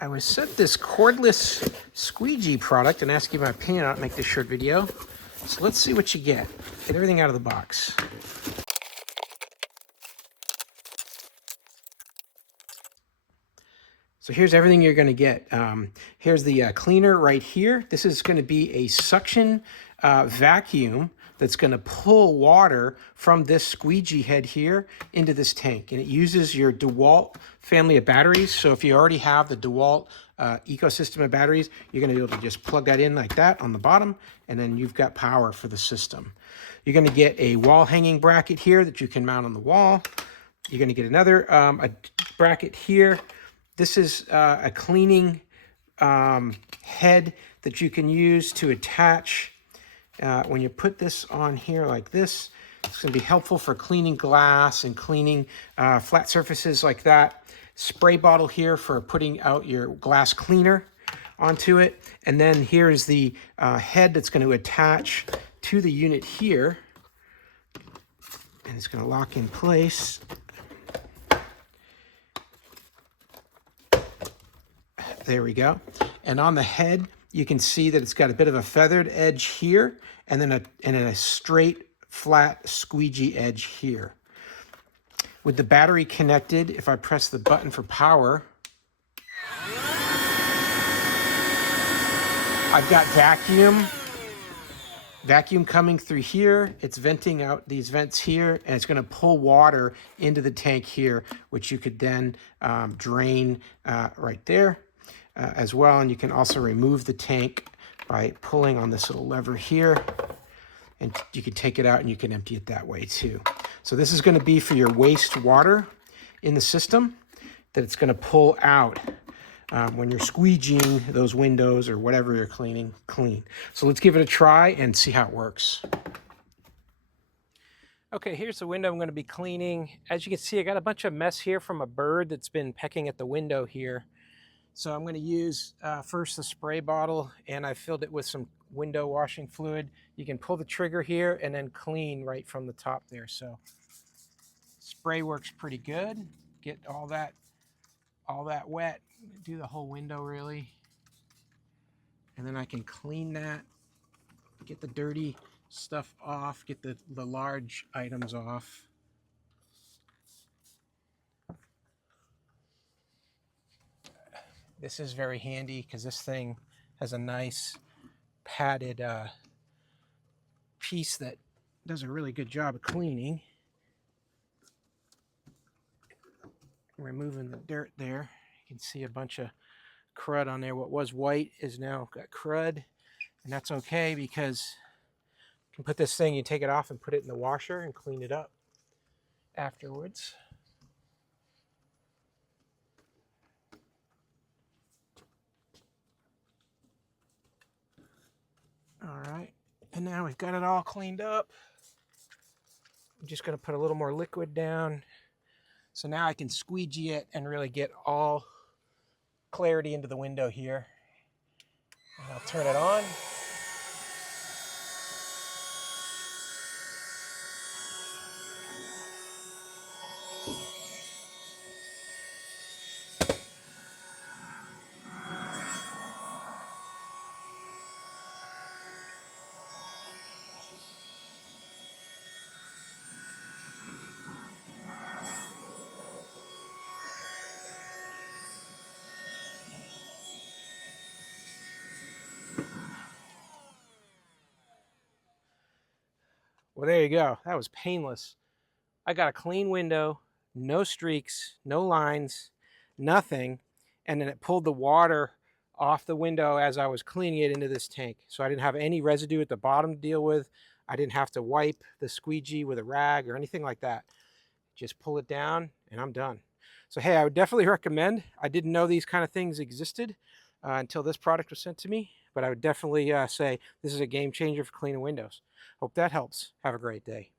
I was sent this cordless squeegee product and asked you my opinion on it, make this short video. So let's see what you get. Get everything out of the box. So here's everything you're going to get. Here's the cleaner right here. This is going to be a suction vacuum that's going to pull water from this squeegee head here into this tank. And it uses your DeWalt family of batteries. So if you already have the DeWalt ecosystem of batteries, you're going to be able to just plug that in like that on the bottom, and then you've got power for the system. You're going to get a wall hanging bracket here that you can mount on the wall. You're going to get another a bracket here. This is a cleaning head that you can use to attach when you put this on here like this. It's going to be helpful for cleaning glass and cleaning flat surfaces like that. Spray bottle here for putting out your glass cleaner onto it. And then here's the head that's going to attach to the unit here. And it's going to lock in place. There we go. And on the head, you can see that it's got a bit of a feathered edge here, and then a straight, flat squeegee edge here. With the battery connected, if I press the button for power, I've got vacuum coming through here. It's venting out these vents here, and it's going to pull water into the tank here, which you could then drain right there. As well, and you can also remove the tank by pulling on this little lever here, and you can take it out and you can empty it that way too. So this is going to be for your waste water in the system that it's going to pull out when you're squeegeeing those windows or whatever you're cleaning clean. So let's give it a try and see how it works. Okay, here's the window I'm going to be cleaning. As you can see, I got a bunch of mess here from a bird that's been pecking at the window here. So I'm going to use first the spray bottle, and I filled it with some window washing fluid. You can pull the trigger here and then clean right from the top there. So spray works pretty good. Get all that wet. Do the whole window really. And then I can clean that, get the dirty stuff off, get the large items off. This is very handy because this thing has a nice padded piece that does a really good job of cleaning. Removing the dirt there. You can see a bunch of crud on there. What was white is now got crud, and that's okay because you can put this thing, you take it off and put it in the washer and clean it up afterwards. All right, and now we've got it all cleaned up. I'm just going to put a little more liquid down. So now I can squeegee it and really get all clarity into the window here. And I'll turn it on. Well, there you go. That was painless. I got a clean window, no streaks, no lines, nothing. And then it pulled the water off the window as I was cleaning it into this tank. So I didn't have any residue at the bottom to deal with. I didn't have to wipe the squeegee with a rag or anything like that. Just pull it down and I'm done. So hey, I would definitely recommend. I didn't know these kind of things existed until this product was sent to me. But I would definitely say this is a game changer for cleaning windows. Hope that helps. Have a great day.